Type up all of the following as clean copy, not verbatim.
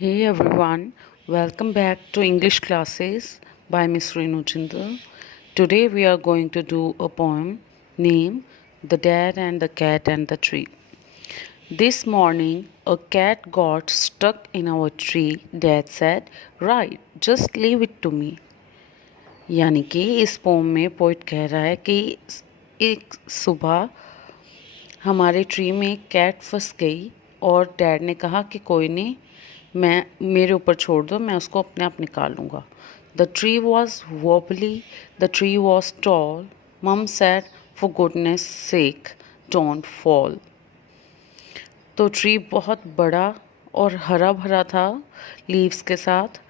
Hey everyone, welcome back to English classes by Miss Renu Jindal. Today we are going to do a poem named The Dad and the Cat and the Tree. This morning, a cat got stuck in our tree. Dad said, Right, just leave it to me. यानी कि इस poem में poet कह रहा है कि एक सुबह हमारे ट्री में एक कैट फंस गई और डैड ने कहा कि कोई नहीं, मैं मेरे ऊपर छोड़ दो, मैं उसको अपने आप निकाल लूँगा. The tree was wobbly, the tree was tall. Mum said for goodness sake don't fall. तो ट्री बहुत बड़ा और हरा भरा था लीव्स के साथ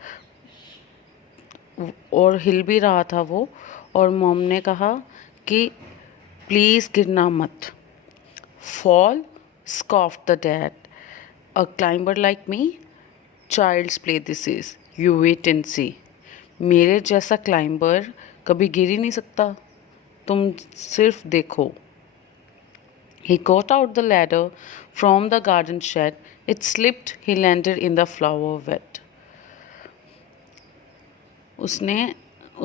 और हिल भी रहा था वो. और मम ने कहा कि प्लीज़ गिरना मत. Fall, scoffed the dad. A climber like me? Child's play this is. You wait and see. मेरे जैसा क्लाइंबर कभी गिर ही नहीं सकता, तुम सिर्फ देखो. He got out the ladder from the garden shed. It slipped. He landed in the flower bed. उसने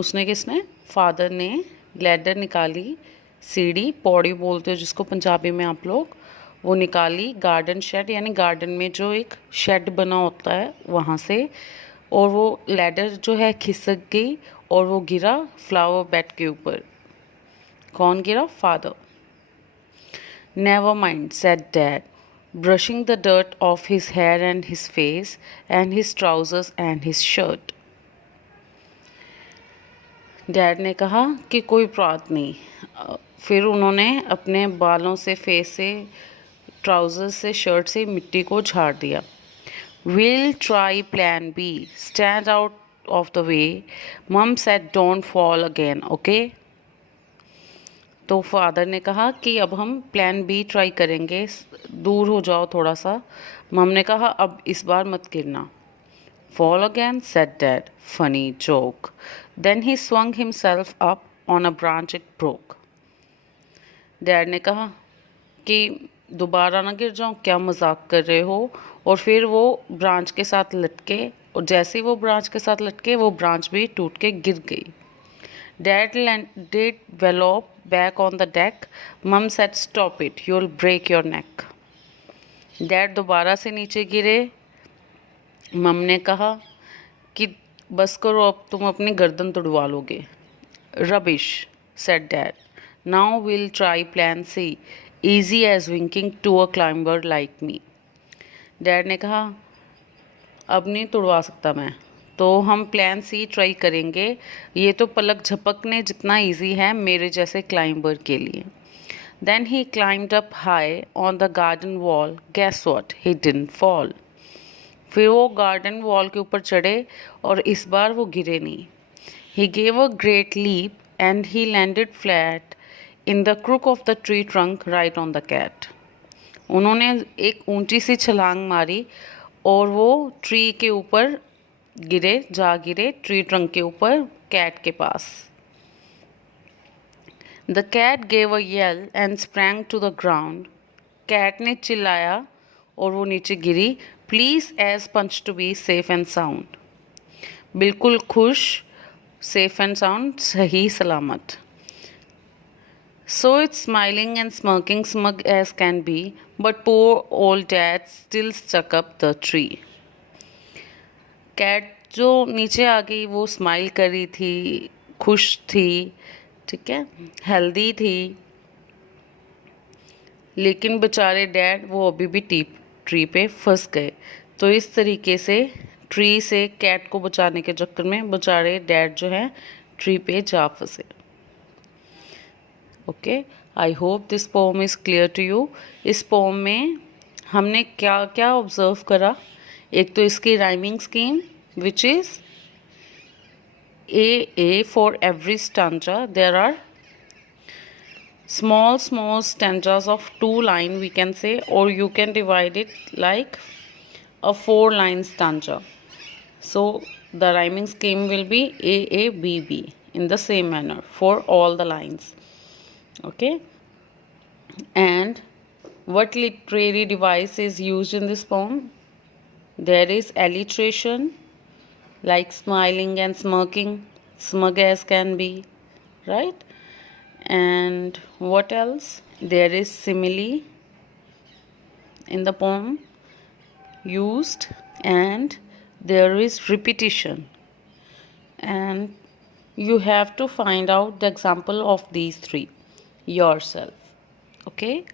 उसने किसने फादर ने लैडर निकाली, सीढ़ी पौड़ी बोलते हो जिसको पंजाबी में आप लोग, वो निकाली गार्डन शेड यानी गार्डन में जो एक शेड बना होता है वहाँ से. और वो लैडर जो है खिसक गई और वो गिरा फ्लावर बेड के ऊपर. कौन गिरा? Father. Never mind said dad, brushing the dirt off his hair and his face and his trousers and his shirt. Dad ने कहा कि कोई बात नहीं. फिर उन्होंने अपने बालों से, फेस से, ट्राउज़र्स से, शर्ट से मिट्टी को झाड़ दिया. Will try plan B, stand out of the way. Mum said don't fall again, okay. तो फादर ने कहा कि अब हम प्लान बी ट्राई करेंगे, दूर हो जाओ थोड़ा सा. मम ने कहा अब इस बार मत गिरना. Fall again, said Dad. Funny joke. Then he swung himself up on a branch it broke. Dad ने कहा कि दोबारा ना गिर जाऊँ, क्या मजाक कर रहे हो. और फिर वो ब्रांच के साथ लटके और जैसे ही वो ब्रांच के साथ लटके वो ब्रांच भी टूट के गिर गई. Dad landed well back on the deck. Mum said, Stop it, you'll break your neck. Dad दोबारा से नीचे गिरे. मम ने कहा कि बस करो, अब तुम अपनी गर्दन तुड़वा लोगे. Rubbish, said dad. Now will try plan C, easy as winking to a climber like me. Dad ने कहा अब नहीं तुड़वा सकता मैं, तो हम प्लान सी ट्राई करेंगे. ये तो पलक झपकने जितना ईजी है मेरे जैसे क्लाइंबर के लिए. Then he climbed up high on the garden wall. Guess what, he didn't fall. फिर वो गार्डन वॉल के ऊपर चढ़े और इस बार वो गिरे नहीं. He gave a great leap and he landed flat in the crook of the tree trunk right on the cat. उन्होंने एक ऊंची सी छलांग मारी और वो ट्री के ऊपर गिरे ट्री ट्रंक के ऊपर, कैट के पास. The cat gave a yell and sprang to the ground. Cat ने चिल्लाया और वो नीचे गिरी. Pleased as punch to be safe and sound. बिल्कुल खुश, सेफ एंड साउंड, सही सलामत. So it's smiling and smirking, smug as can be, but poor old dad still stuck up the tree. Cat जो नीचे आ गई वो स्माइल कर रही थी, खुश थी, ठीक है, हेल्दी थी, लेकिन बेचारे डैड वो अभी भी ट्री पे फंस गए. तो इस तरीके से ट्री से कैट को बचाने के चक्कर में बेचारे डैड जो है ट्री पे जा फंसे. Okay, I hope this poem is clear to you. इस पोम में हमने क्या क्या ऑब्जर्व करा? एक तो इसकी rhyming scheme which is A for every stanza. There are small stanzas of 2 lines, we can say, or you can divide it like a 4-line stanza. So the rhyming scheme will be A B in the same manner for all the lines. Okay, and what literary device is used in this poem? There is alliteration like smiling and smirking, smug as can be, right? And what else? There is simile in the poem used, and there is repetition, and you have to find out the example of these three yourself. Okay,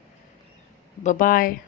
bye bye.